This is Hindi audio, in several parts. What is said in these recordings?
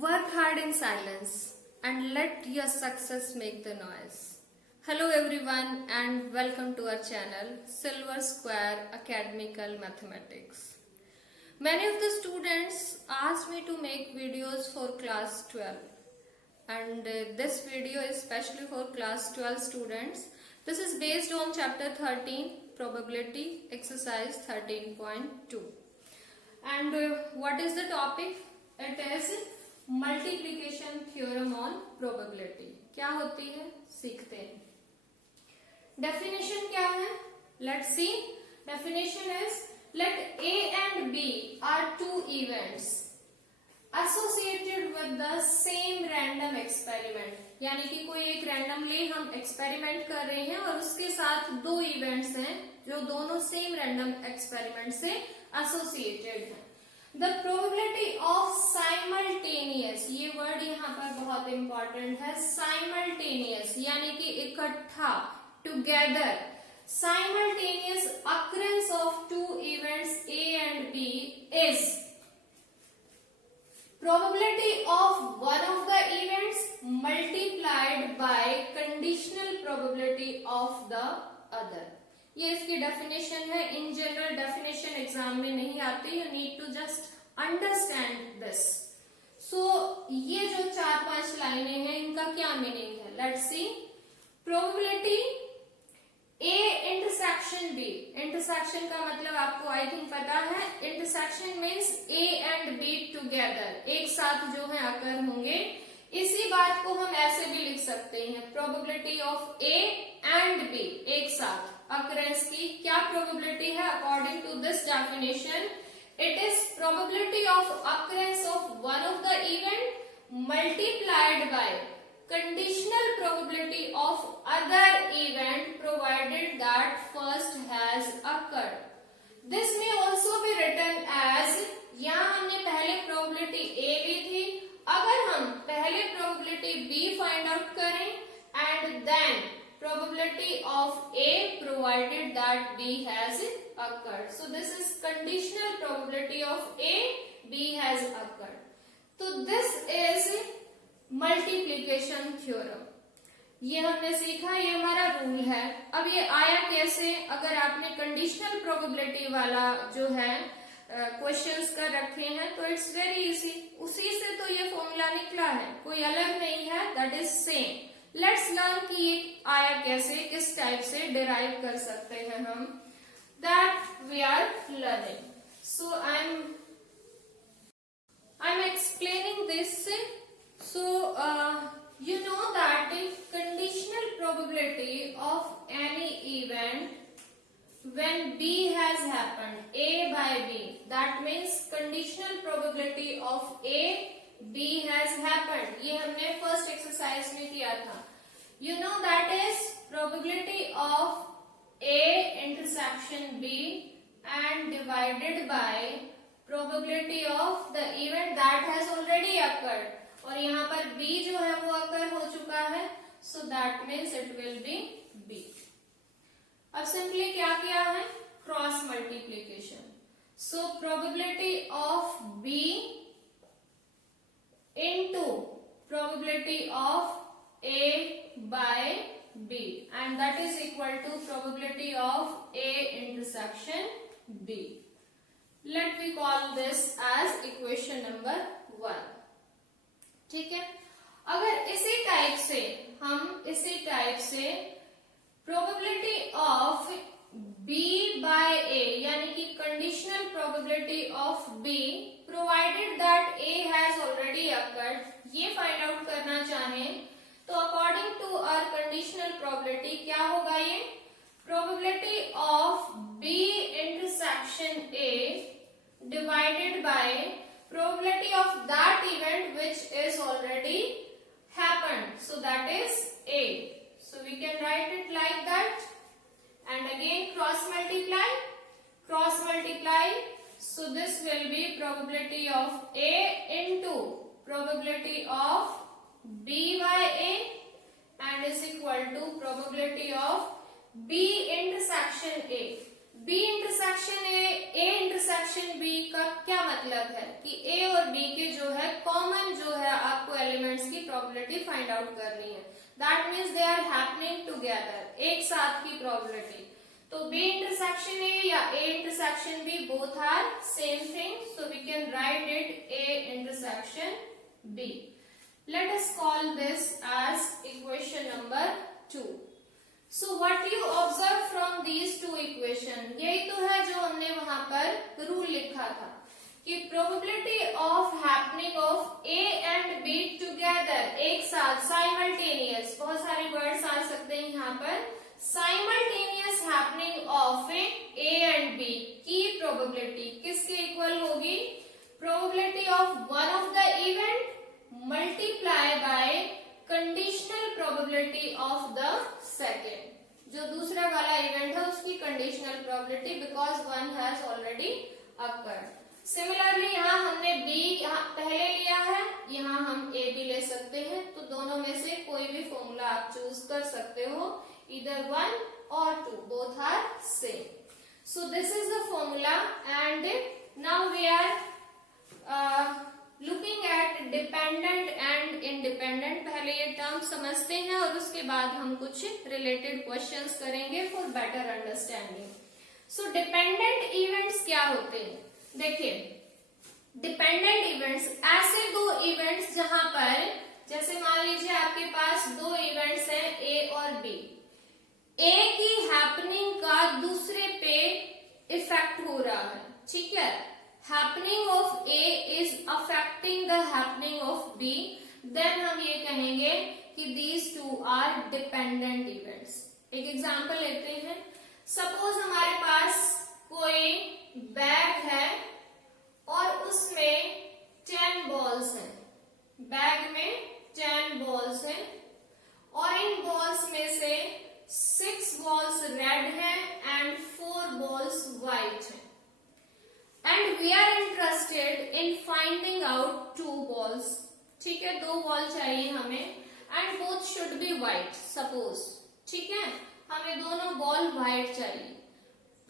Work hard in silence and let your success make the noise. Hello everyone and welcome to our channel Silver Square Academical Mathematics. Many of the students asked me to make videos for class 12 and this video is specially for class 12 students. This is based on chapter 13 probability exercise 13.2 and what is the topic? It is multiplication theorem on probability. क्या होती है सीखते हैं. डेफिनेशन क्या है? Let's see. Definition is let A and B are two events associated with the same random experiment. यानी कि कोई एक रैंडमली हम एक्सपेरिमेंट कर रहे हैं और उसके साथ दो इवेंट्स हैं जो दोनों सेम रैंडम एक्सपेरिमेंट से एसोसिएटेड हैं. The probability of simultaneous, ये वर्ड यहाँ पर बहुत इंपॉर्टेंट है. simultaneous यानी कि इकट्ठा, together, simultaneous occurrence of two events A and B is probability of one of the events multiplied by conditional probability of the other. ये इसकी डेफिनेशन है. इन जनरल डेफिनेशन एग्जाम में नहीं आती. You need to just understand this. So ये जो 4-5 लाइनें हैं इनका क्या मीनिंग है? Let's see. Probability A intersection B. Intersection का मतलब आपको आई थिंक पता है. Intersection means A and B together, एक साथ जो है अकर होंगे. इसी बात को हम ऐसे भी लिख सकते हैं. Probability of A and B एक साथ occurrence की क्या probability है? According to this definition, it is probability of occurrence of one of the event multiplied by conditional probability of other event provided that first has occurred. This may also be written as, यहाँ हमने पहले probability A ली थी. अगर हम पहले probability B find out करें and then probability of A provided that B has occurred. So this is conditional probability of A, B has occurred. So this is multiplication theorem. ये हमने सीखा, ये हमारा रूल है. अब ये आया कैसे? अगर आपने कंडीशनल प्रोबेबिलिटी वाला जो है क्वेश्चंस कर रखे हैं तो इट्स वेरी इजी. उसी से तो ये फॉर्मूला निकला है, कोई अलग नहीं है. That is same. Let's learn कि ये आया कैसे, किस टाइप से डिराइव कर सकते हैं हम. That we are learning. So I am explaining this. So you know that conditional probability of any event when B has happened, A by B, that means conditional probability of A, B has happened. ये हमने फर्स्ट एक्सरसाइज में किया था. You know that is probability of A intersection B and divided by probability of the event that has already occurred. और यहाँ पर B जो है वो occur हो चुका है. So that means it will be B. अब सिंपली क्या किया है? Cross multiplication. So probability of B into probability of A by B, and that is equal to probability of A intersection B. Let me call this as equation number 1. ठीक है. अगर इसी टाइप से probability of B by A यानी कि conditional probability of B provided that A has already occurred, ये फाइंड आउट करना चाहें तो according to our conditional probability क्या होगा? ये probability of B intersection A divided by probability of that event which is already happened. So that is A. So we can write it like that. And again cross multiply. So this will be probability of A into probability of B by A and is equal to probability of B intersection A. B intersection A intersection B का क्या मतलब है कि A और B के जो है कॉमन जो है प्रोबेबिलिटी फाइंड आउट करनी है। That means they are happening together, एक साथ की प्रोबेबिलिटी। तो B intersection A या A intersection B both are same thing, so we can write it A intersection B. Let us call this as equation number 2. So what you observe from these two equation, यही तो है जो हमने वहां पर रूल लिखा था कि probability of happening of A and B together, एक साथ, simultaneous, बहुत सारे words आ सकते हैं यहाँ पर, simultaneous happening of A and B की probability किसके इक्वल होगी? Probability of one of the event multiply by conditional probability of the second. जो दूसरा वाला इवेंट है उसकी conditional probability because one has already occurred. Similarly यहाँ हमने B यहाँ पहले लिया है, यहाँ हम A भी ले सकते हैं, तो दोनों में से कोई भी फॉर्मूला आप चूज कर सकते हो, either 1 or 2, both are same. So this is the formula and now we are looking at dependent and independent. पहले ये टर्म समझते हैं और उसके बाद हम कुछ related questions करेंगे for better understanding. So dependent events क्या होते हैं? देखिए, dependent events ऐसे दो events जहां पर, जैसे मान लीजिए आपके पास दो events हैं A और B, A की हैपनिंग का दूसरे पे इफेक्ट हो रहा है, ठीक है, happening of A is affecting the happening of B, then हम ये कहेंगे कि these two are dependent events. एक एग्जांपल लेते हैं, सपोज हमारे पास कोई बैग है और उसमें 10 बॉल्स हैं, बैग में 10 बॉल्स हैं और इन बॉल्स में से 6 बॉल्स रेड हैं एंड 4 बॉल्स व्हाइट हैं, and we are interested in finding out 2 balls, ठीक है, 2 बॉल चाहिए हमें and both should be white suppose, ठीक है, हमें दोनों बॉल व्हाइट चाहिए।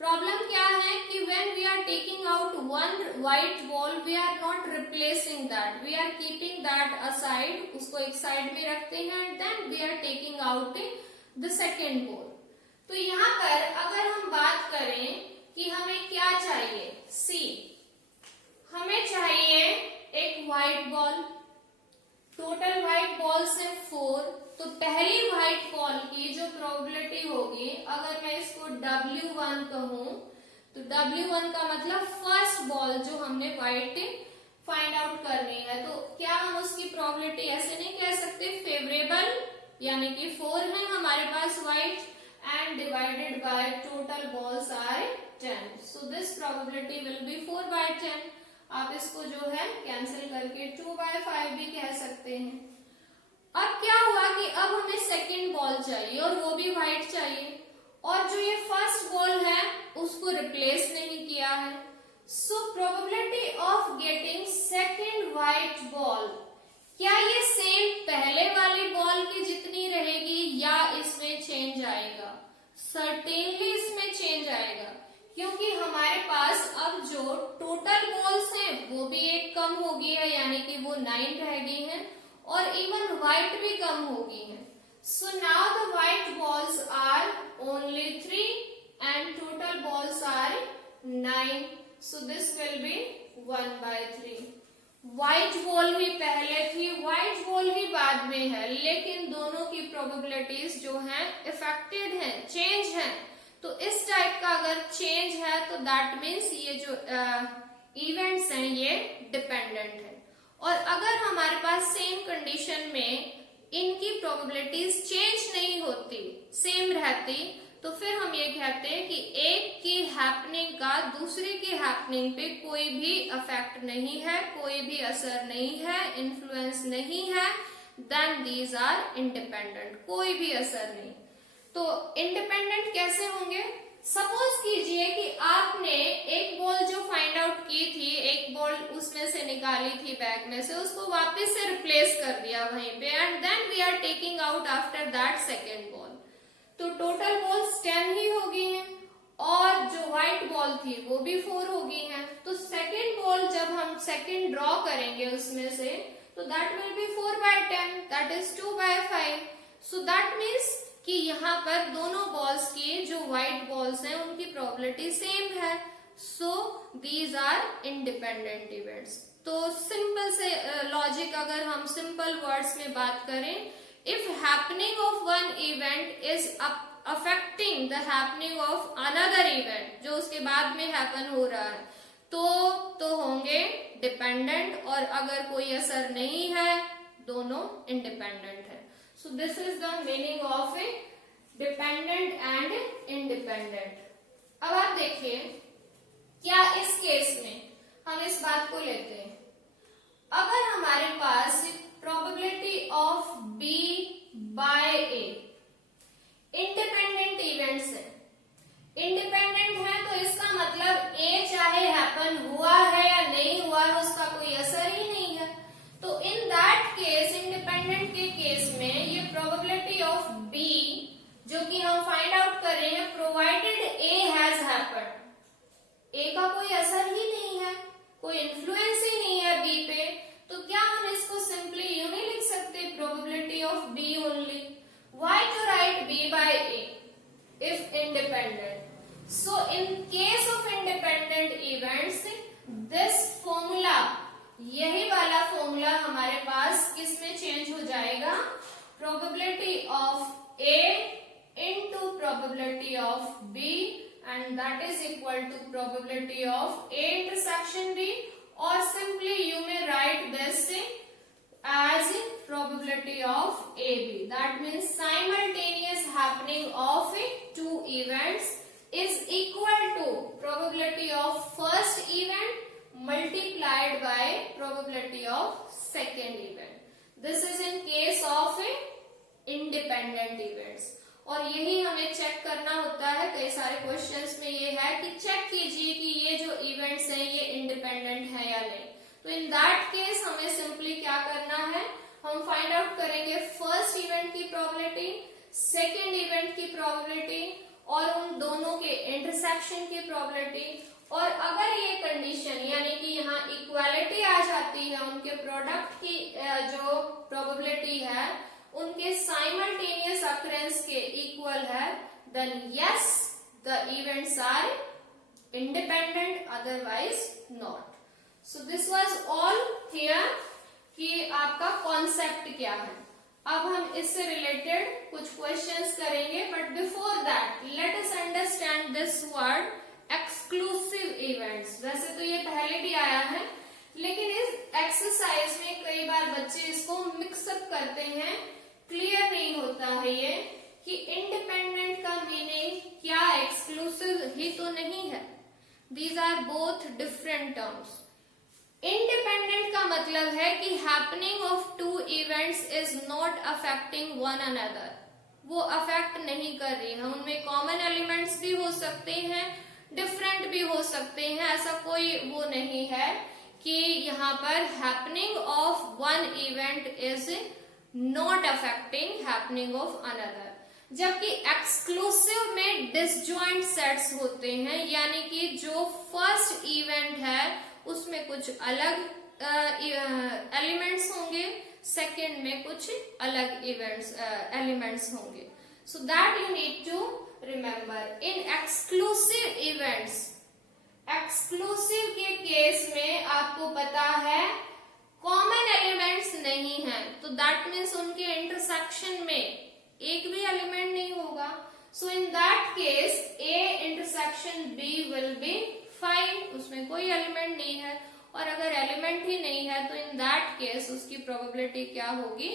प्रॉब्लम क्या है कि when we are taking out one white ball, we are not replacing that, we are keeping that aside, उसको एक साइड में रखते हैं and then we are taking out the second ball. तो यहाँ पर अगर हम बात करें कि हमें क्या चाहिए, सी, हमें चाहिए एक white ball, total white balls है 4, तो पहली व्हाइट बॉल की जो प्रोबेबिलिटी होगी, अगर मैं इसको W1 कहूं, तो W1 का मतलब फर्स्ट बॉल जो हमने व्हाइट फाइंड आउट करनी है, तो क्या हम उसकी प्रोबेबिलिटी ऐसे नहीं कह सकते, फेवरेबल, यानी कि 4 है हमारे पास white and divided by total balls are 10, so this probability will be 4/10। आप इसको जो है कैंसिल करके 2/5 भी कह सकते हैं। अब क्या हुआ कि अब हमें सेकेंड बॉल चाहिए और वो भी व्हाइट चाहिए, और जो ये फर्स्ट बॉल है उसको रिप्लेस नहीं किया है, so probability of getting second white ball, क्या ये सेम पहले वाली बॉल की जितनी रहेगी या इसमें चेंज आएगा? सर्टेनली इसमें चेंज आएगा, क्योंकि हमारे पास अब जो टोटल बॉल्स हैं वो भी एक कम हो गई है, यानी कि वो 9 रह गई हैं, और इवन व्हाइट भी कम हो गई है। So now the white balls are only 3 and total balls are 9, so this will be 1/3। White ball ही पहले थी, व्हाइट बॉल ही बाद में है, लेकिन दोनों की प्रोबेबिलिटीज जो हैं इफेक्टेड हैं, चेंज हैं। तो इस टाइप का अगर चेंज है तो दैट मीन्स ये जो इवेंट्स हैं ये डिपेंडेंट है। और अगर हमारे पास सेम कंडीशन में इनकी प्रोबेबिलिटीज चेंज नहीं होती, सेम रहती, तो फिर हम ये कहते हैं कि एक की हैपनिंग का दूसरे की हैपनिंग पे कोई भी इफेक्ट नहीं है, कोई भी असर नहीं है, इन्फ्लुएंस नहीं है, देन दीज आर इंडिपेंडेंट, कोई भी असर नहीं। तो इंडिपेंडेंट कैसे होंगे? सपोज कीजिए कि आपने एक बॉल जो फाइंड आउट की थी, एक बॉल उसमें से निकाली थी बैग में से, उसको वापस से रिप्लेस कर दिया वहीं पे, and then we are taking out after that second ball, तो टोटल बॉल्स 10 ही हो गई हैं और जो व्हाइट बॉल थी वो भी 4 हो गई हैं। तो सेकेंड बॉल जब हम सेकेंड ड्रॉ करेंगे उसमें से, तो that will be 4/10, that is 2/5. So that means कि यहाँ पर दोनों बॉल्स की जो व्हाइट बॉल्स हैं उनकी प्रोबेबिलिटी सेम है. So these are independent events. तो सिंपल से लॉजिक अगर हम सिंपल वर्ड्स में बात करें, if happening of one event is affecting the happening of another event, जो उसके बाद में हैपन हो रहा है, तो होंगे डिपेंडेंट, और अगर कोई असर नहीं है दोनों इंडिपेंडेंट है. So this is the meaning of A dependent and independent. अब आप देखिए, क्या इस केस में हम इस बात को लेते हैं, अगर हमारे पास probability of B by A independent events है, इंडिपेंडेंट है, तो इसका मतलब ए चाहे हैपन हुआ है या नहीं हुआ है उसका कोई असर ही नहीं है. तो इन दैट केस, इंडिपेंडेंट के केस में ये प्रोबेबिलिटी ऑफ बी जो कि हम फाइंड आउट कर रहे हैं, प्रोवाइडेड ए हैज हैपेंड, ए का कोई असर ही नहीं है, कोई इन्फ्लुएंस ही नहीं है बी पे, तो क्या हम इसको सिंपली यूं नहीं लिख सकते, probability of B only. Why to write B by A if independent? So in case of independent events, this formula, यही वाला फॉर्मूला हमारे पास किस में चेंज हो जाएगा, probability of A into probability of B, and that is equal to probability of A intersection B, or simply you may write this as probability of AB. That means simultaneous happening of two events is equal to probability of first event multiplied by probability of second event. This is in case of independent events. और यही हमें चेक करना होता है, कई सारे क्वेश्चंस में ये है कि चेक कीजिए कि ये जो इवेंट्स हैं ये इंडिपेंडेंट है या नहीं. तो इन दैट केस हमें सिंपली क्या करना है, हम फाइंड आउट करेंगे फर्स्ट इवेंट की प्रोबेबिलिटी, सेकेंड इवेंट की प्रोबेबिलिटी और उन दोनों के इंटरसेक्शन की प्रोबेबिलिटी. और अगर ये कंडीशन यानी कि यहाँ इक्वालिटी आ जाती है, उनके प्रोडक्ट की जो प्रोबेबिलिटी है उनके साइमल्टेनियस अकरेंस के इक्वल है, then yes the events are independent, otherwise not. So this was all here कि आपका कॉन्सेप्ट क्या है. अब हम इससे रिलेटेड कुछ क्वेश्चंस करेंगे, but before that let us understand this word exclusive events. वैसे तो ये पहले भी आया है, लेकिन इस एक्सरसाइज में कई बार बच्चे इसको मिक्सअप करते हैं, क्लियर नहीं होता है ये कि इंडिपेंडेंट का मीनिंग क्या एक्सक्लूसिव ही तो नहीं है. These are both different terms. Independent का मतलब है कि happening of two events is not affecting one another, वो अफेक्ट नहीं कर रही है. उनमें कॉमन एलिमेंट्स भी हो सकते हैं, डिफरेंट भी हो सकते हैं, ऐसा कोई वो नहीं है कि यहाँ पर happening of one event is not affecting happening of another. जबकि एक्सक्लूसिव में डिसजॉइंट सेट्स होते हैं, यानी कि जो फर्स्ट इवेंट है उसमें कुछ अलग एलिमेंट्स होंगे, सेकेंड में कुछ अलग इवेंट्स एलिमेंट्स होंगे. So that you need to remember. In exclusive events, exclusive के केस में आपको पता है कॉमन एलिमेंट्स नहीं है, तो दैट मीन्स उनके इंटरसेक्शन में एक भी एलिमेंट नहीं होगा. So in that case A intersection B will be 5, उसमें कोई एलिमेंट नहीं है. और अगर एलिमेंट ही नहीं है तो इन दैट केस उसकी प्रोबेबिलिटी क्या होगी,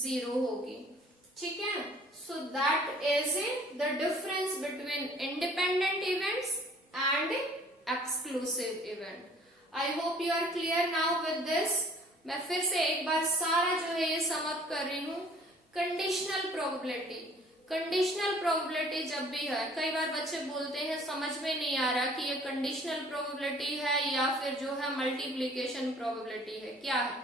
0 होगी. ठीक है. So that is the difference between independent events and exclusive event. I hope you are clear now with this. मैं फिर से एक बार सारा जो है ये समअप कर रही हूँ. कंडीशनल प्रोबेबिलिटी, कंडीशनल प्रोबेबिलिटी जब भी है, कई बार बच्चे बोलते हैं समझ में नहीं आ रहा कि ये कंडीशनल प्रोबेबिलिटी है या फिर जो है मल्टीप्लिकेशन प्रोबेबिलिटी है, क्या है.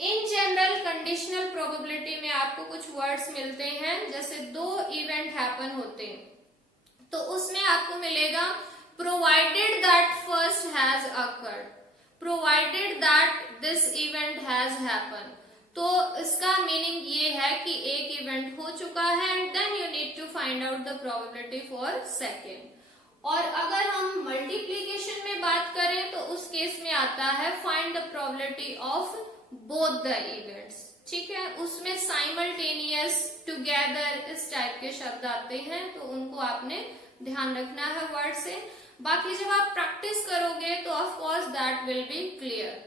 इन जनरल कंडीशनल प्रोबेबिलिटी में आपको कुछ वर्ड्स मिलते हैं, जैसे 2 इवेंट हैपन होते हैं तो उसमें आपको मिलेगा provided that first has occurred, provided that this event has happen, तो इसका मीनिंग ये है कि एक इवेंट हो चुका है and then you need to find out the probability for second. और अगर हम मल्टीप्लीकेशन में बात करें तो उस केस में आता है find the probability of both the events. ठीक है, उसमें साइमल्टेनियस, टुगेदर इस टाइप के शब्द आते हैं, तो उनको आपने ध्यान रखना है वर्ड से। बाकी जब आप प्रैक्टिस करोगे तो of course that will be clear.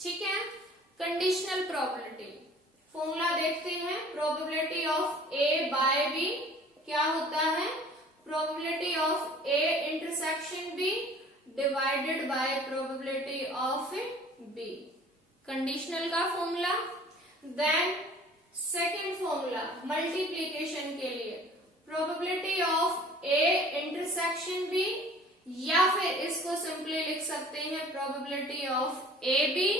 ठीक है, कंडीशनल प्रोबेबिलिटी फॉर्मूला देखते हैं। Probability of A by B क्या होता है? Probability of A intersection B divided by probability of B, conditional का formula. Then second formula multiplication के लिए, probability of A intersection B, या फिर इसको सिंपली लिख सकते हैं probability of A B,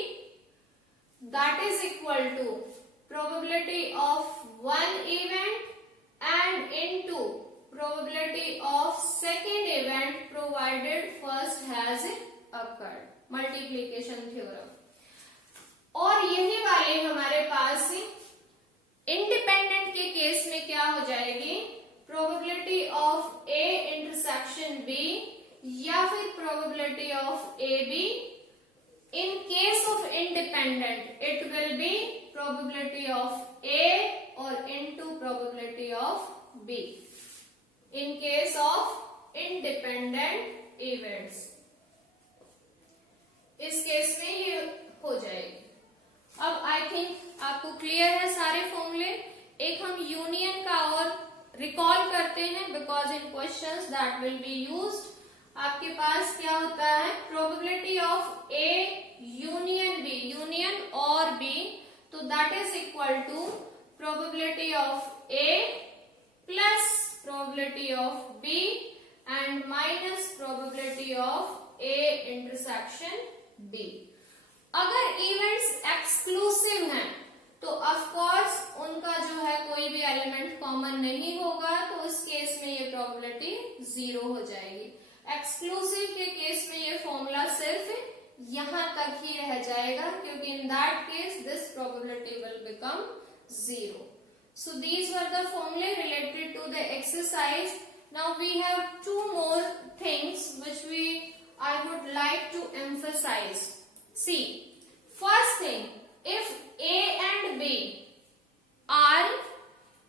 that is equal to probability of one event and into probability of second event provided first has occurred, multiplication theorem। और यही वाले हमारे पास इंडिपेंडेंट के केस में क्या हो जाएगी? probability of A intersection B या फिर probability of AB। In case of independent, it will be probability of A or into probability of B. In case of independent events, इस केस में ये हो जाएगी। अब आई थिंक आपको क्लियर है सारे फॉर्मूले। एक हम यूनियन का और रिकॉल करते हैं because in questions that will be used. आपके पास क्या होता है? Probability of A union B, union और बी, तो that is equal to probability of A plus probability of B and minus probability of A intersection B. अगर इवेंट्स एक्सक्लूसिव हैं तो ऑफ कोर्स उनका जो है कोई भी एलिमेंट कॉमन नहीं होगा, तो उस केस में ये प्रोबेबिलिटी 0 हो जाएगी। एक्सक्लूसिव के केस में ये फॉर्मूला सिर्फ यहां तक ही रह जाएगा, क्योंकि in that case this probability will become 0। So these were the फॉर्मूले related to the exercise. Now we have two more things which I would like to emphasize. See, first thing, if A and B are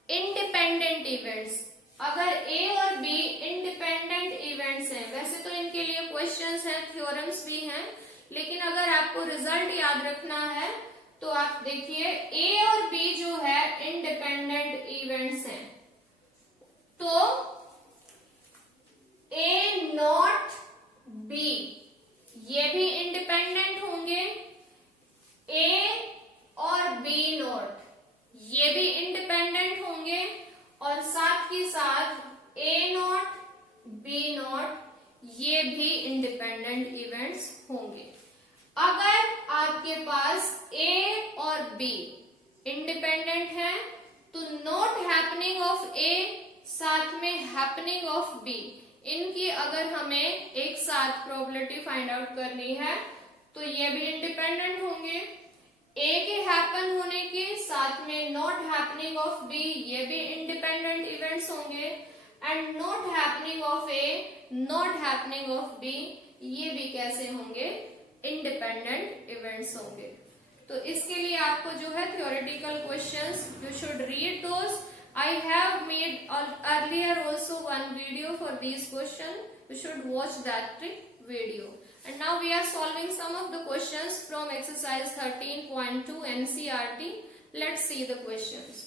independent events, अगर A और B इंडिपेंडेंट इवेंट्स हैं, वैसे तो इनके लिए क्वेश्चंस हैं, थ्योरम्स भी हैं, लेकिन अगर आपको रिजल्ट याद रखना है तो आप देखिए A और B जो है इंडिपेंडेंट इवेंट्स हैं, तो A नॉट B ये भी इंडिपेंडेंट होंगे, A और B नॉट ये भी इंडिपेंडेंट होंगे, और साथ ही साथ A नॉट B नॉट ये भी इंडिपेंडेंट इवेंट्स होंगे। अगर आपके पास A और B इंडिपेंडेंट है तो नॉट हैपनिंग ऑफ A साथ में हैपनिंग ऑफ B, इनकी अगर हमें एक साथ प्रोबेबिलिटी फाइंड आउट करनी है तो ये भी इंडिपेंडेंट होंगे। A के हैपन होने के साथ में नॉट हैपनिंग ऑफ B ये भी इंडिपेंडेंट इवेंट्स होंगे, and not happening of A not happening of B ये भी कैसे होंगे? इंडिपेंडेंट इवेंट्स होंगे। तो इसके लिए आपको जो है theoretical questions you should read those. I have made earlier also one video for these questions. You should watch that video. And now we are solving some of the questions from exercise 13.2 NCERT. Let's see the questions.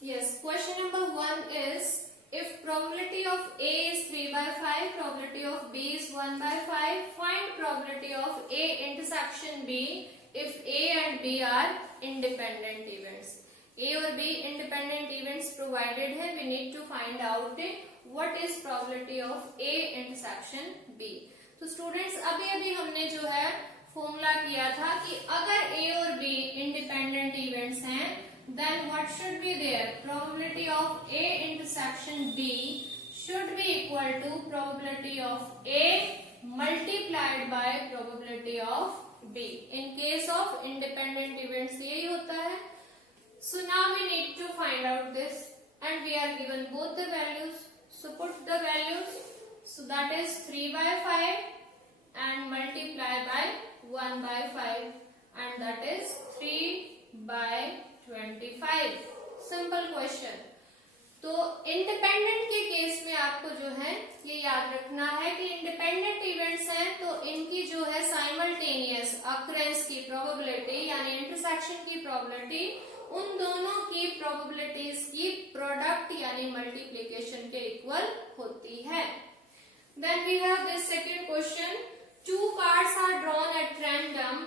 Yes, question number 1 is, if probability of A is 3 by 5, probability of B is 1 by 5, find probability of A intersection B if A and B are independent events. A और B इंडिपेंडेंट इवेंट्स प्रोवाइडेड है, we need to find out what is probability of A intersection B। तो स्टूडेंट्स अभी अभी हमने जो है फॉर्मूला किया था कि अगर A और B इंडिपेंडेंट इवेंट्स हैं then what should be there? Probability of A intersection B should be equal to probability of A multiplied by probability of B in case of independent events यही होता है. So now we need to find out this and we are given both the values. So put the values. So that is 3 by 5 and multiply by 1 by 5 and that is 3 by 25. Simple question. तो इंडिपेंडेंट के केस में आपको जो है ये याद रखना है कि इंडिपेंडेंट इवेंट्स हैं तो इनकी जो है साइमल्टेनियस अक्रेंस की प्रोबेबिलिटी यानी इंटरसेक्शन की प्रोबेबिलिटी उन दोनों की प्रोबेबिलिटीज की प्रोडक्ट यानी मल्टीप्लिकेशन के इक्वल होती है. Then we have this second question. Two cards are drawn at random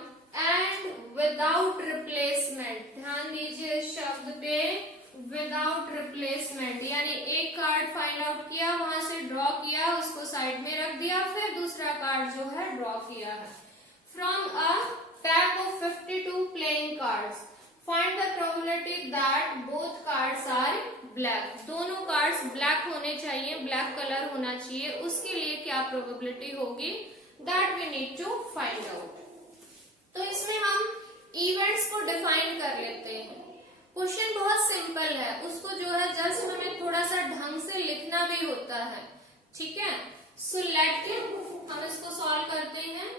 and without replacement. ध्यान दीजिए इस शब्द पे without replacement यानी एक कार्ड फाइंड आउट किया, वहां से ड्रॉ किया, उसको साइड में रख दिया, फिर दूसरा कार्ड जो है ड्रॉ किया है. From a pack of 52 playing cards, find the probability that both cards are black. दोनों कार्ड्स ब्लैक होने चाहिए, ब्लैक कलर होना चाहिए. उसके लिए क्या प्रोबेबिलिटी होगी that we need to find out. तो इसमें हम इवेंट्स को डिफाइन कर लेते हैं. क्वेश्चन बहुत सिंपल है, उसको जो है जस्ट हमें थोड़ा सा ढंग से लिखना भी होता है. ठीक है. सो लेट हम इसको सॉल्व करते हैं.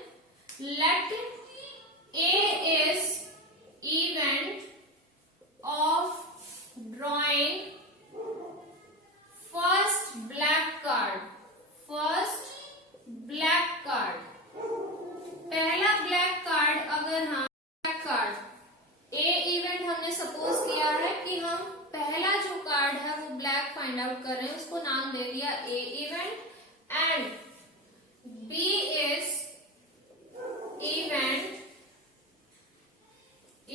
Let A is event of drawing first black card. पहला ब्लैक कार्ड अगर हम ब्लैक कार्ड ए इवेंट हमने सपोज किया है कि हम पहला जो कार्ड है वो ब्लैक फाइंड आउट कर रहे हैं, उसको नाम दे दिया A event. And B is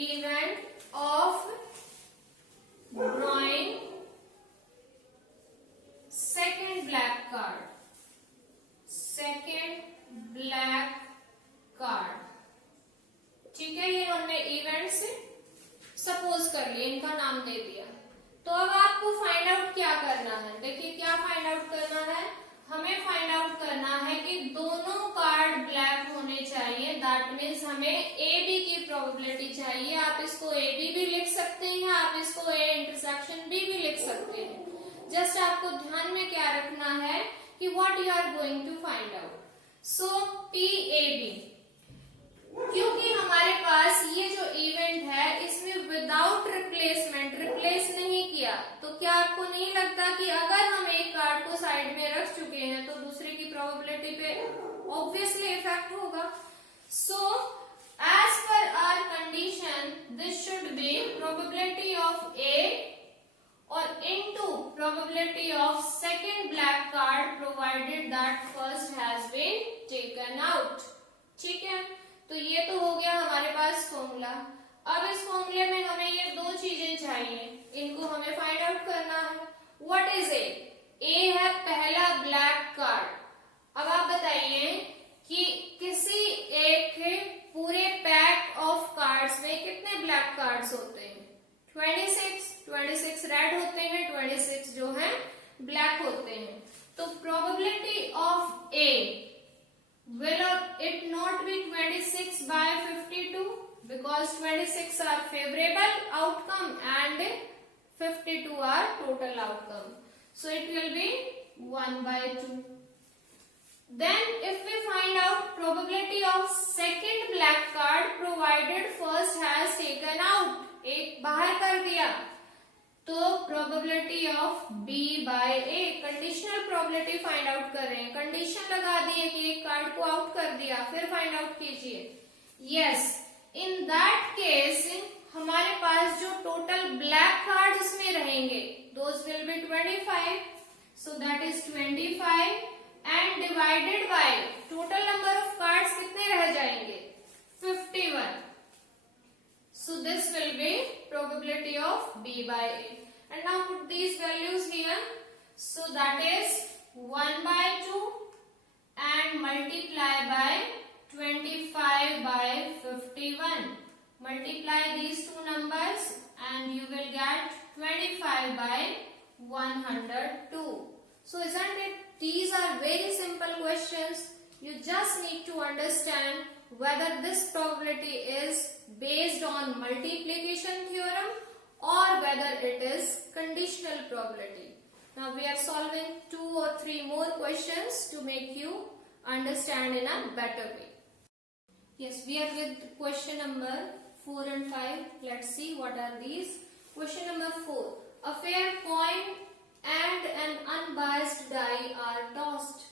event of drawing second black card. ठीक है, ये हमने इवेंट्स सपोज कर लिए, इनका नाम दे दिया. तो अब आपको फाइंड आउट क्या करना है. देखिए क्या फाइंड आउट करना है. हमें फाइंड आउट करना है कि दोनों कार्ड ब्लैक होने चाहिए. दैट मीन्स हमें ए बी की प्रोबेबिलिटी चाहिए. आप इसको ए बी भी लिख सकते हैं, आप इसको ए इंटरसेक्शन बी भी लिख सकते हैं. जस्ट आपको ध्यान में क्या रखना है कि what you are going to find out. So P A B, क्योंकि हमारे पास ये जो इवेंट है इसमें विदाउट रिप्लेसमेंट रिप्लेस नहीं किया, तो क्या आपको नहीं लगता कि अगर हम एक कार्ड को साइड में रख चुके हैं तो दूसरे की प्रोबेबिलिटी पे ऑब्वियसली इफेक्ट होगा. So as per our condition this should be probability of A और into probability of second black card provided that first has been taken out. ठीक है, तो ये तो हो गया हमारे पास फॉर्मूला. अब इस फॉर्मूले में हमें ये दो चीजें चाहिए, इनको हमें फाइंड आउट करना है. What is a? ए है पहला ब्लैक कार्ड. अब आप बताइए कि किसी एक पूरे पैक ऑफ कार्ड्स में कितने ब्लैक कार्ड्स होते हैं? 26 रेड होते हैं, 26 जो है ब्लैक होते हैं. तो probability of A will it not be 26 by 52 because 26 are favorable outcome and 52 are total outcome. So it will be 1 by 2. Then if we find out probability of second black card provided first has taken out, एक बाहर कर दिया, तो probability of B by A, conditional probability find out कर रहे हैं. कंडीशन लगा दिए कि एक कार्ड को आउट कर दिया, फिर फाइंड आउट कीजिए. यस, इन दैट केस हमारे पास जो टोटल ब्लैक कार्ड उसमें रहेंगे those will be 25. So that is 25 and divided by total number of cards कितने रह जाएंगे? 51. So this will be probability of B by A. And now put these values here. So that is 1 by 2 and multiply by 25 by 51. Multiply these two numbers and you will get 25 by 102. So isn't it? These are very simple questions. You just need to understand whether this probability is on multiplication theorem or whether it is conditional probability. Now we are solving 2 or 3 more questions to make you understand in a better way. Yes, we are with question number 4 and 5. Let's see what are these. Question number 4. A fair coin and an unbiased die are tossed.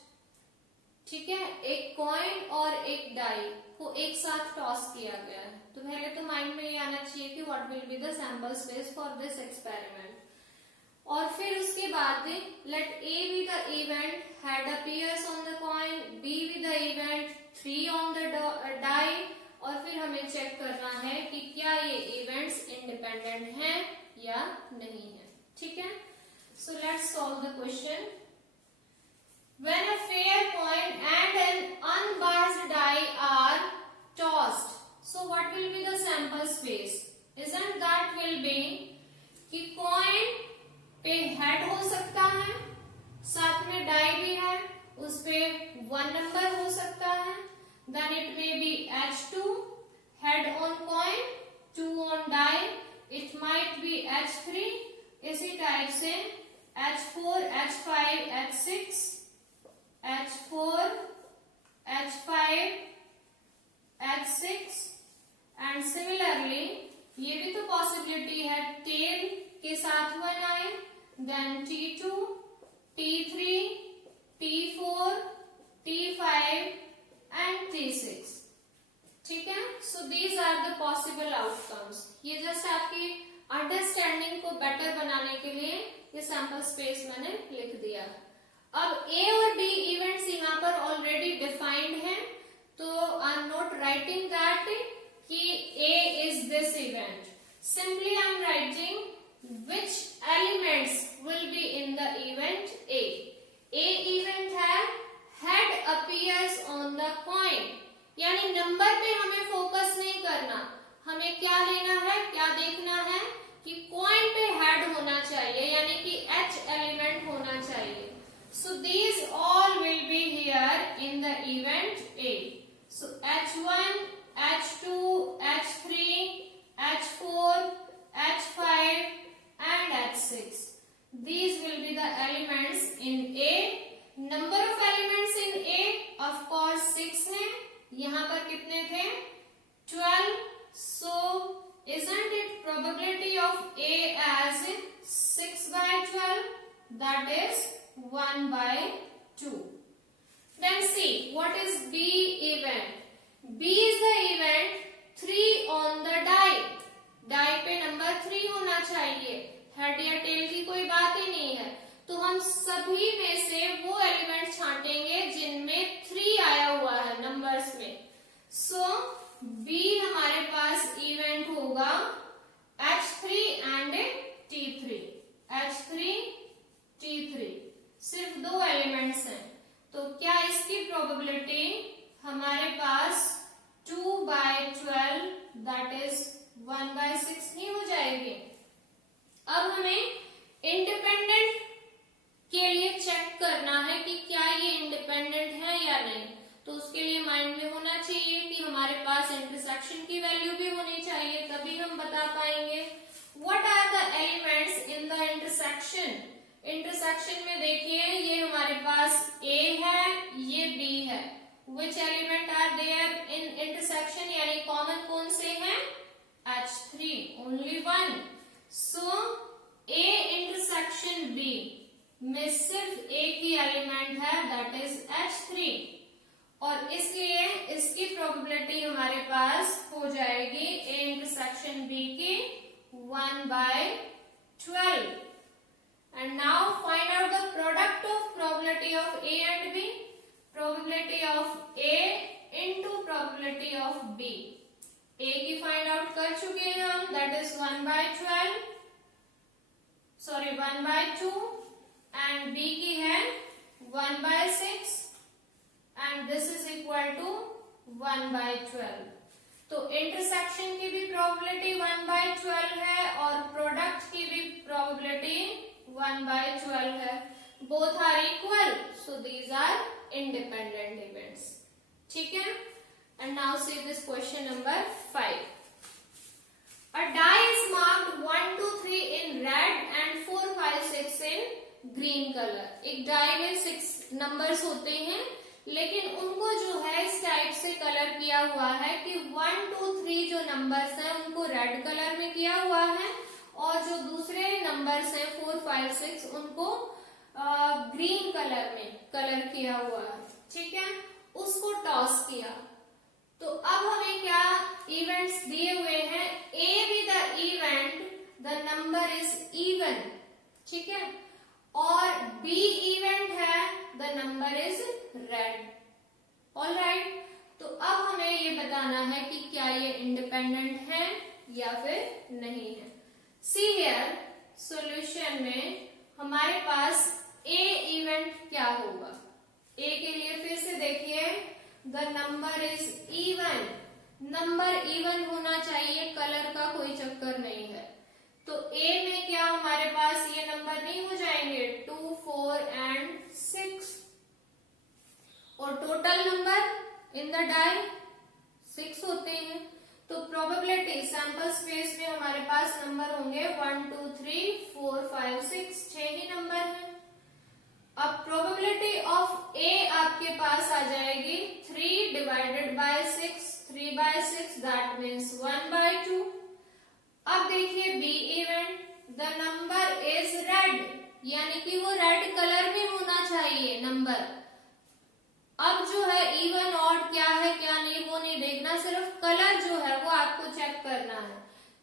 ठीक है, एक कॉइन और एक डाई को एक साथ टॉस किया गया है, तो पहले तो माइंड में ये आना चाहिए कि what will be the sample space for this experiment. और फिर उसके बाद let A be the event head appears on the coin, B be the event 3 on the die, और फिर हमें चेक करना है कि क्या ये इवेंट्स इंडिपेंडेंट हैं या नहीं है. ठीक है, so let's solve the question. When a fair coin and an unbiased die are tossed, so what will be the sample space? Isn't that will be कि coin पे head हो सकता है, साथ में die भी है, उस पे 1 नंबर हो सकता है, then it may be H2, head on coin, 2 on die, it might be H3, इसी टाइप से H4, H5, H6, H4, H5, H6 and similarly ये भी तो पॉसिबिलिटी है टेल के साथ 1 आए, then T2, T3, T4, T5 and T6. ठीक है, so these are the possible outcomes. ये जस्ट आपकी अंडरस्टैंडिंग को बेटर बनाने के लिए ये सैंपल स्पेस मैंने लिख दिया. अब ए और बी इवेंट्स यहाँ पर ऑलरेडी डिफाइंड हैं, तो I am not writing that कि A is this event. Simply I am writing which elements will be in the event A. A event है head appears on the coin, यानी नंबर पे हमें फोकस नहीं करना, हमें क्या लेना है, क्या देखना है कि कॉइन पे हेड होना चाहिए, यानी कि एच एलिमेंट होना चाहिए. So these all will be here in the event A. So H1, H2, H3, H4, H5 and H6. These will be the elements in A. Number of elements in A of course 6 है. यहाँ पर कितने थे? 12. So isn't it probability of A as 6 by 12? That is 1 by 2. Then see what is B event. B is the event 3 on the die. Die पे नंबर 3 होना चाहिए, हेड या टेल की कोई बात ही नहीं है, तो हम सभी में से वो एलिमेंट छांटेंगे जिनमें 3 आया हुआ है नंबर्स में. सो B हमारे पास इवेंट होगा H3 and T3. H3, T3 सिर्फ 2 एलिमेंट्स हैं, तो क्या इसकी प्रोबेबिलिटी हमारे पास 2 by 12 दैट इज 1 by 6 नहीं हो जाएगी. अब हमें इंडिपेंडेंट के लिए चेक करना है कि क्या ये इंडिपेंडेंट है या नहीं, तो उसके लिए माइंड में होना चाहिए कि हमारे पास इंटरसेक्शन की वैल्यू भी होनी चाहिए, तभी हम बता पाएंगे. What are the elements in the intersection. Intersection में देखिए ये हमारे पास A है, ये B है. Which element are there in intersection, यानी कॉमन कौन से हैं? H3, only 1. So A intersection B में सिर्फ एक ही एलिमेंट है, दैट इज H3, और इसलिए इसकी प्रोबेबिलिटी हमारे पास हो जाएगी A इंटरसेक्शन B की 1 by 12. And now find out the product of probability of A and B. Probability of A into probability of B. A की find out कर चुके हैं हम, that is 1 by 12. Sorry 1 by 2. And B की है 1 by 6. And this is equal to 1 by 12. तो इंटरसेक्शन की भी प्रोबेबिलिटी 1 by 12 है और प्रोडक्ट की भी प्रोबेबिलिटी 1 by 12 है. Both are equal, so these are independent events. ठीक है. And now see this question number 5. Numbers होते हैं, लेकिन उनको जो है इस टाइप से कलर किया हुआ है कि 1 2 3 जो नंबर्स हैं उनको रेड कलर में किया हुआ है, और जो दूसरे नंबर्स हैं 4 5 6 उनको ग्रीन कलर में कलर किया हुआ है। ठीक है, उसको टॉस किया। तो अब हमें क्या इवेंट्स दिए हुए हैं, ए be the event the number is even, ठीक है, और बी इवेंट है the number is red. Alright, तो अब हमें ये बताना है कि क्या ये इंडिपेंडेंट है या फिर नहीं है। सी हियर सॉल्यूशन में हमारे पास ए इवेंट क्या होगा। ए के लिए फिर से देखिए, the number is even, number even होना चाहिए, कलर का कोई चक्कर नहीं है। तो ए में क्या हमारे पास ये नंबर नहीं हो जाएंगे 2 4 एंड 6, और total number in the die 6 होते हैं। तो प्रोबेबिलिटी सैंपल स्पेस में हमारे पास नंबर होंगे 1 2 3 4 5 6, 6 ही नंबर है। अब प्रोबेबिलिटी ऑफ ए आपके पास आ जाएगी 3 divided by 6, 3 by 6 that means 1 by 2। अब देखिए B event, the number is red, यानी कि वो रेड कलर में होना चाहिए नंबर। अब जो है इवन ऑड क्या है क्या नहीं वो नहीं देखना, सिर्फ कलर जो है वो आपको चेक करना है।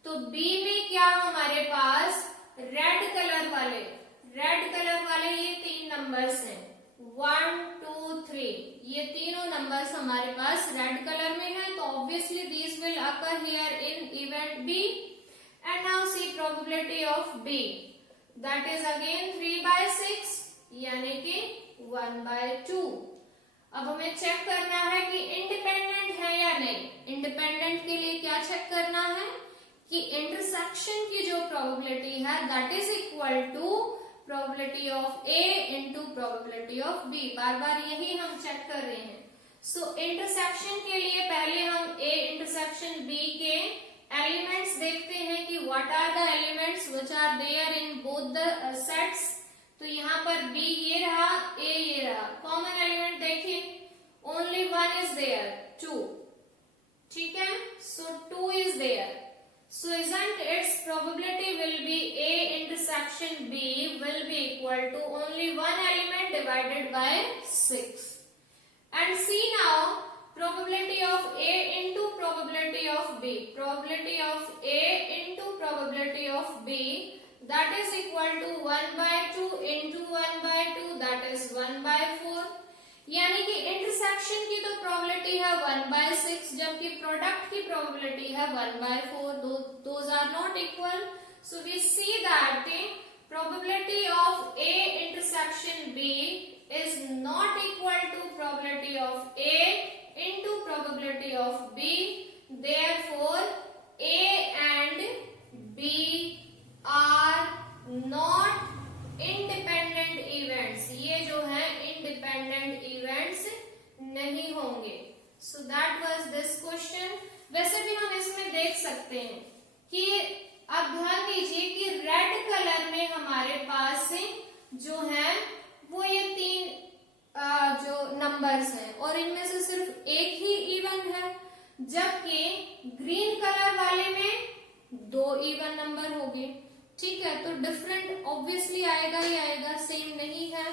तो बी में क्या हमारे पास रेड कलर वाले ये 3 नंबर्स हैं 1 2 3, ये तीनों नंबर्स हमारे पास रेड कलर में है। तो obviously these will occur here in event B. And now see probability of B, that is again 3 by 6, यानी कि 1 बाय 2। अब हमें चेक करना है कि इंडिपेंडेंट है या नहीं। इंडिपेंडेंट के लिए क्या चेक करना है कि इंटरसेक्शन की जो प्रोबेबिलिटी है that is equal to probability of A into probability of B. बार बार यही हम चेक कर रहे हैं। सो इंटरसेक्शन के लिए पहले हम ए इंटरसेक्शन बी के एलिमेंट्स देखते हैं कि what are the elements which are there in both the sets. तो यहाँ पर बी ये रहा, ए ये रहा। कॉमन एलिमेंट देखिए, ओनली वन इज देयर 2, ठीक है, so 2 is there. So isn't its probability will be A intersection B will be equal to only one element divided by 6. And see now probability of A into probability of B. Probability of A into probability of B, that is equal to 1 by 2 into 1 by 2, that is 1 by 4. यानी कि इंटरसेक्शन की तो प्रोबेबिलिटी है 1 by 6, जबकि प्रोडक्ट की प्रोबेबिलिटी है 1 by 4. Those are not equal. So we see that the probability of A intersection B is not equal to probability of A into probability of B. Therefore, A and B are not independent events. ये जो है इंडिपेंडेंट इवेंट्स नहीं होंगे। So that was this question. वैसे भी हम इसमें देख सकते हैं कि अब ध्यान दीजिए कि रेड कलर में हमारे पास जो है वो ये 3 जो नंबर्स हैं, और इनमें से सिर्फ एक ही इवन है, जबकि ग्रीन कलर वाले में 2 इवन नंबर होंगे। ठीक है, तो डिफरेंट ऑब्वियसली आएगा ही आएगा, सेम नहीं है।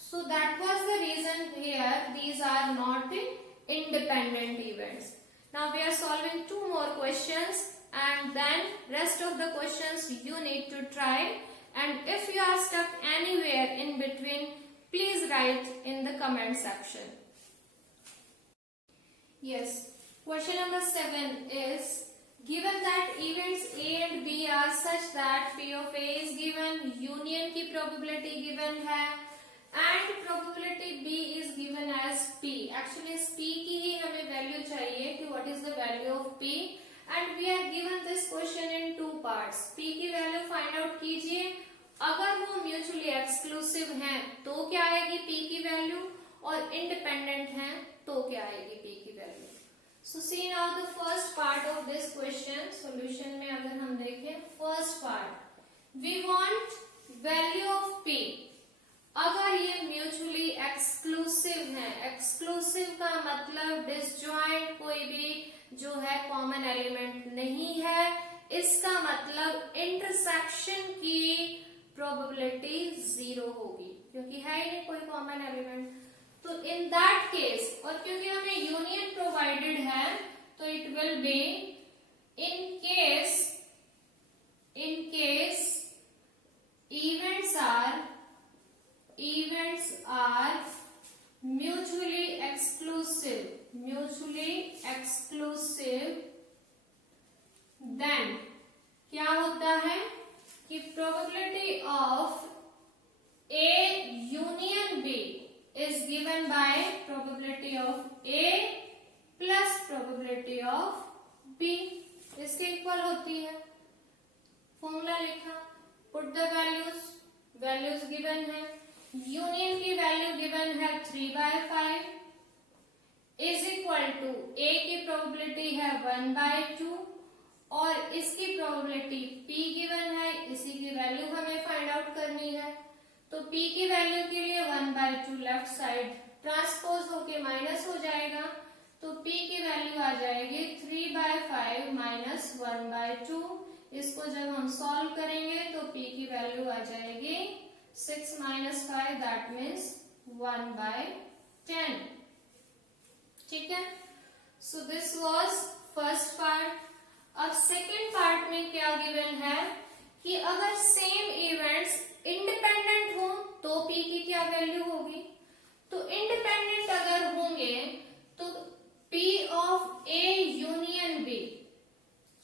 So that was the reason here these are not independent events. Now we are solving 2 more questions and then rest of the questions you need to try, and if you are stuck anywhere in between, please write in the comment section. Yes, question number 7 is, given that events A and B are such that P of A is given, union की probability given है, and probability B is given as P. Actually इस P की ही हमें value चाहिए कि what is the value of P, and we are given this question in 2 parts. P की value find out कीजिए। अगर वो mutually exclusive हैं तो क्या आएगी P की value, और independent हैं तो क्या आएगी P की value। So see now the first part of this question. Solution में अगर हम देखें first part, we want value of P. अगर ये mutually exclusive है, एक्सक्लूसिव का मतलब डिसजॉइंट, कोई भी जो है कॉमन एलिमेंट नहीं है, इसका मतलब इंटरसेक्शन की प्रोबेबिलिटी 0 होगी क्योंकि है ही नहीं कोई कॉमन एलिमेंट। तो इन दैट केस, और क्योंकि हमें यूनियन प्रोवाइडेड है, तो it will be in case events are mutually exclusive, then क्या होता है कि probability of A union B is given by probability of A plus probability of B, इसके इक्वल होती है। फॉर्मूला लिखा, पुट द वैल्यूज गिवन है, यूनियन की वैल्यू गिवन है 3/5 इज इक्वल टू ए की प्रोबेबिलिटी है 1/2 और इसकी प्रोबेबिलिटी p गिवन है, इसी की वैल्यू हमें फाइंड आउट करनी है। तो p की वैल्यू के लिए 1/2 लेफ्ट साइड ट्रांसपोज होके माइनस हो जाएगा, तो p की वैल्यू आ जाएगी 3/5 माइनस 1/2। इसको जब हम सॉल्व करेंगे तो p की वैल्यू आ जाएगी 6 minus 5, that means 1/10। ठीक है, सो दिस वाज फर्स्ट पार्ट। अब सेकेंड पार्ट में क्या गिवन है कि अगर सेम इवेंट्स इंडिपेंडेंट हो तो p की क्या वैल्यू होगी। तो इंडिपेंडेंट अगर होंगे तो p of a union b,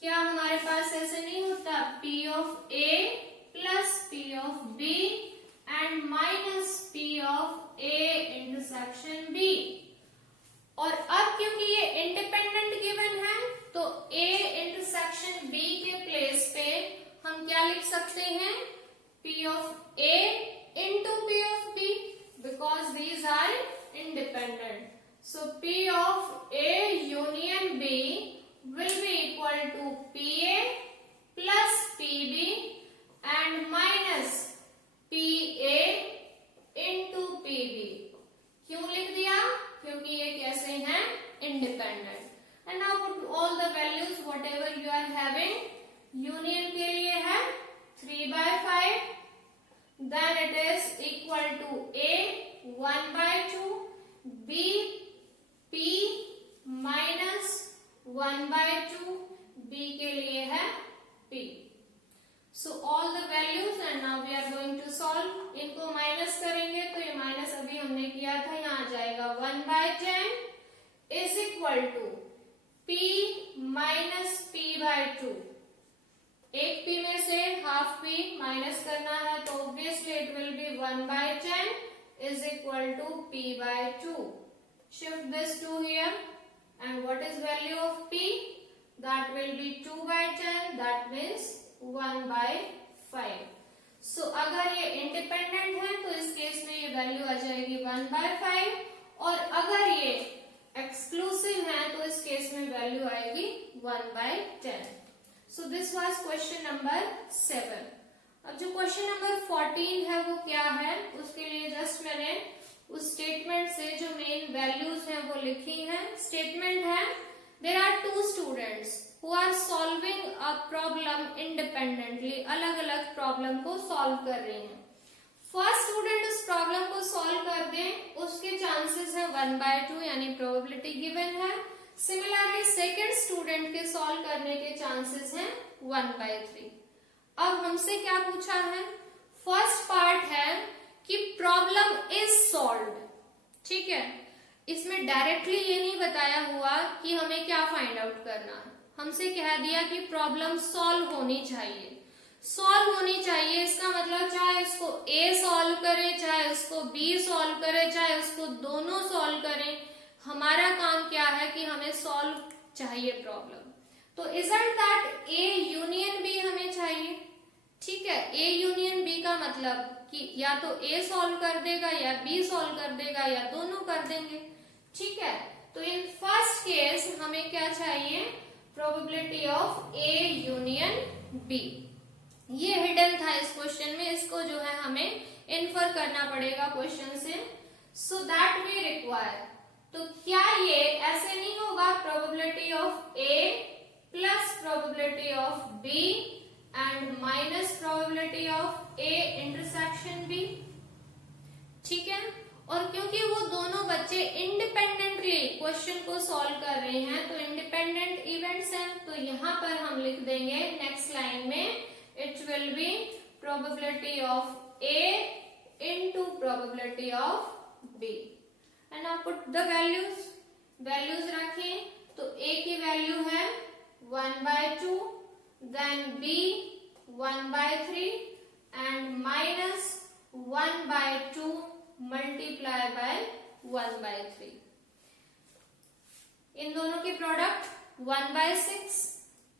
क्या हमारे पास ऐसे नहीं होता, p of a plus p of b and minus p of a intersection b। और अब क्योंकि ये इंडिपेंडेंट गिवन है तो a इंटरसेक्शन b के प्लेस पे हम क्या लिख सकते हैं, p of a into p of b, because these are independent. So p of a union b will be equal to PA plus PB and minus PA into PB। क्यों लिख दिया, क्योंकि ये कैसे हैं, independent. And now put all the values whatever you are having. Union के लिए है 3/5, then it is equal to A 1/2, B P minus 1/2, B के लिए है P। So all the values and now we are going to solve. इनको माइनस करेंगे तो ये माइनस अभी हमने किया था, यहाँ आ जाएगा 1/10 is equal to P minus P/2। एक P में से हाफ P माइनस करना है तो obviously it will be 1/10 is equal to P/2। Shift this 2 here and what is value of p, that will be 2/10, that means 1/5। so अगर ये इंडिपेंडेंट है तो इस केस में ये वैल्यू आ जाएगी 1/5, और अगर ये एक्सक्लूसिव है तो इस केस में वैल्यू आएगी 1/10। so this was question number 7। अब जो क्वेश्चन नंबर 14 है वो क्या है, उसके लिए जस्ट मैंने उस स्टेटमेंट से जो मेन वैल्यूज हैं वो लिखी हैं। स्टेटमेंट है there are 2 students who are solving a problem independently, अलग अलग प्रॉब्लम को सॉल्व कर रहे हैं। फर्स्ट स्टूडेंट उस प्रॉब्लम को सॉल्व कर दे, उसके चांसेस है 1/2 यानी प्रोबेबिलिटी गिवन है। सिमिलरली सेकेंड स्टूडेंट के सॉल्व करने के चांसेस हैं 1/3। अब हमसे क्या पूछा है, फर्स्ट पार्ट है कि प्रॉब्लम इज सॉल्व्ड। ठीक है, इसमें डायरेक्टली ये नहीं बताया हुआ कि हमें क्या फाइंड आउट करना है, हमसे कह दिया कि प्रॉब्लम सॉल्व होनी चाहिए। सॉल्व होनी चाहिए इसका मतलब चाहे इसको A सॉल्व करे, चाहे इसको B सॉल्व करे, चाहे उसको दोनों सॉल्व करें, हमारा काम क्या है कि हमें सॉल्व चाहिए प्रॉब्लम। तो isn't that A union B हमें चाहिए। ठीक है, A यूनियन B का मतलब कि या तो A सॉल्व कर देगा या B सॉल्व कर देगा या दोनों कर देंगे। ठीक है, तो इन फर्स्ट केस हमें क्या चाहिए, probability of A union B। ये हिडन था इस क्वेश्चन में, इसको जो है हमें इन्फर करना पड़ेगा क्वेश्चन से। so that we require. तो क्या ये ऐसे नहीं होगा probability of A plus probability of B and minus probability of A intersection B? ठीक है, और क्योंकि वो दोनों बच्चे इंडिपेंडेंटली क्वेश्चन को सॉल्व कर रहे हैं तो इंडिपेंडेंट इवेंट्स हैं, तो यहाँ पर हम लिख देंगे नेक्स्ट लाइन में it will be probability of A into probability of B and now put the values रखें, तो A की वैल्यू है 1/2, then B 1/3 and minus 1/2 multiply by 1/3. इन दोनों की product 1/6,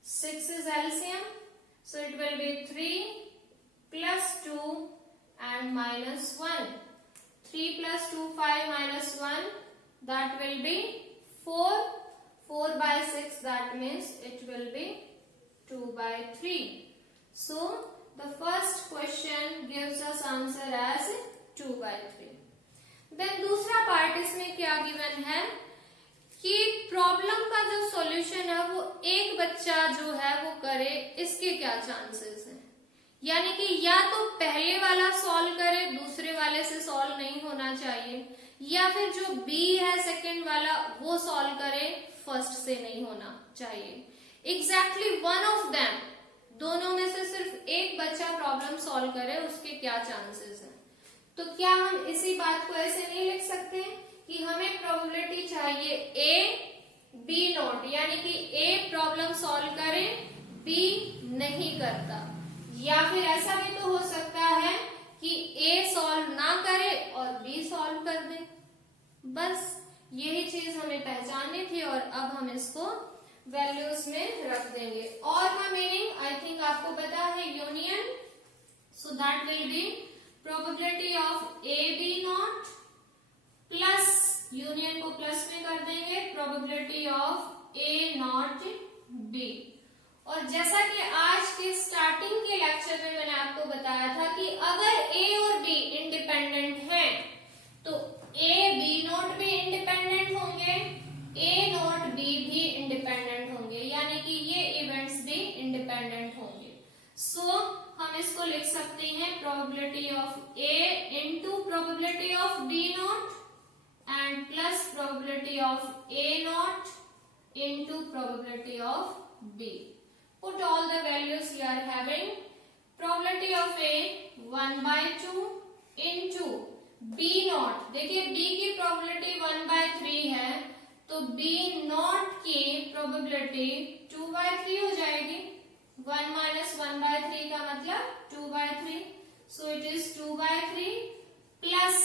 6 is LCM, so it will be 3 plus 2 and minus 1. 3 plus 2, 5 minus 1, that will be 4. 4/6, that means it will be 2/3. So the first question gives us answer as 2/3. Then दूसरा पार्ट इसमें क्या गिवन है कि प्रॉब्लम का जो सॉल्यूशन है वो एक बच्चा जो है वो करे, इसके क्या चांसेस हैं, यानी कि या तो पहले वाला सॉल्व करे, दूसरे वाले से सॉल्व नहीं होना चाहिए, या फिर जो बी है सेकंड वाला वो सॉल्व करे, फर्स्ट से नहीं होना चाहिए. एग्जैक्टली वन ऑफ देम, दोनों में से सिर्फ एक बच्चा प्रॉब्लम सॉल्व करे, उसके क्या चांसेस हैं. तो क्या हम इसी बात को ऐसे नहीं लिख सकते कि हमें प्रोबेबिलिटी चाहिए A B नॉट, यानी कि A प्रॉब्लम सॉल्व करे, B नहीं करता, या फिर ऐसा भी तो हो सकता है कि A सॉल्व ना करे और B सॉल्व कर दे. बस यही चीज हमें पहचाननी थी और अब हम इसको वैल्यूज में रख देंगे. और का मीनिंग आई थिंक आपको पता है, union, so that will be probability of A B not plus, union को प्लस में कर देंगे, probability of A not B. और जैसा कि आज के स्टार्टिंग के लेक्चर में मैंने आपको बताया था कि अगर A और B इंडिपेंडेंट हैं तो A B नॉट भी इंडिपेंडेंट होंगे, A नॉट B भी इंडिपेंडेंट होंगे, यानी कि ये इवेंट्स भी इंडिपेंडेंट होंगे. सो हम इसको लिख सकते हैं probability of A into probability of B not and plus probability of A not into probability of B. Put all the values you are having. Probability of A 1/2 into B not. देखिए B की प्रोबेबिलिटी 1/3 है, तो B नॉट की प्रोबेबिलिटी 2/3 हो जाएगी. 1 minus 1/3 का मतलब 2/3. So it is 2/3 plus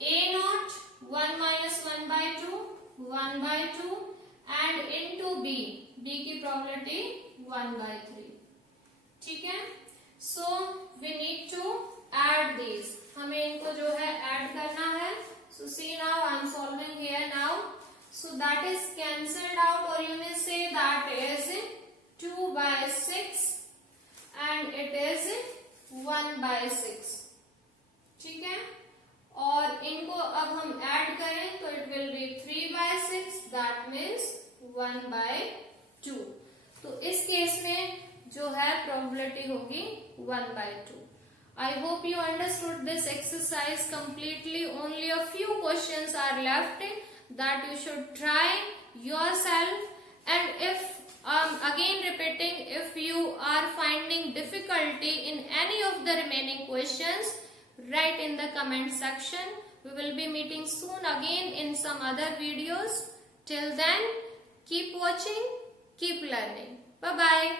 A not 1 minus 1/2 1/2 and into B. B की प्रोबेबिलिटी 1/3. ठीक है. So we need to add these. हमें इनको जो है ऐड करना है. So see now I am solving here now. So that is cancelled out, or you may say that is 2/6 and it is 1/6. ठीक है. और इनको अब हम ऐड करें तो it will be 3/6, that means 1/2. तो इस केस में जो है प्रोबेबिलिटी होगी 1/2. I hope you understood this exercise completely. Only a few questions are left that you should try yourself, and if again repeating, if you are finding difficulty in any of the remaining questions, write in the comment section. We will be meeting soon again in some other videos. Till then, keep watching, keep learning. Bye bye.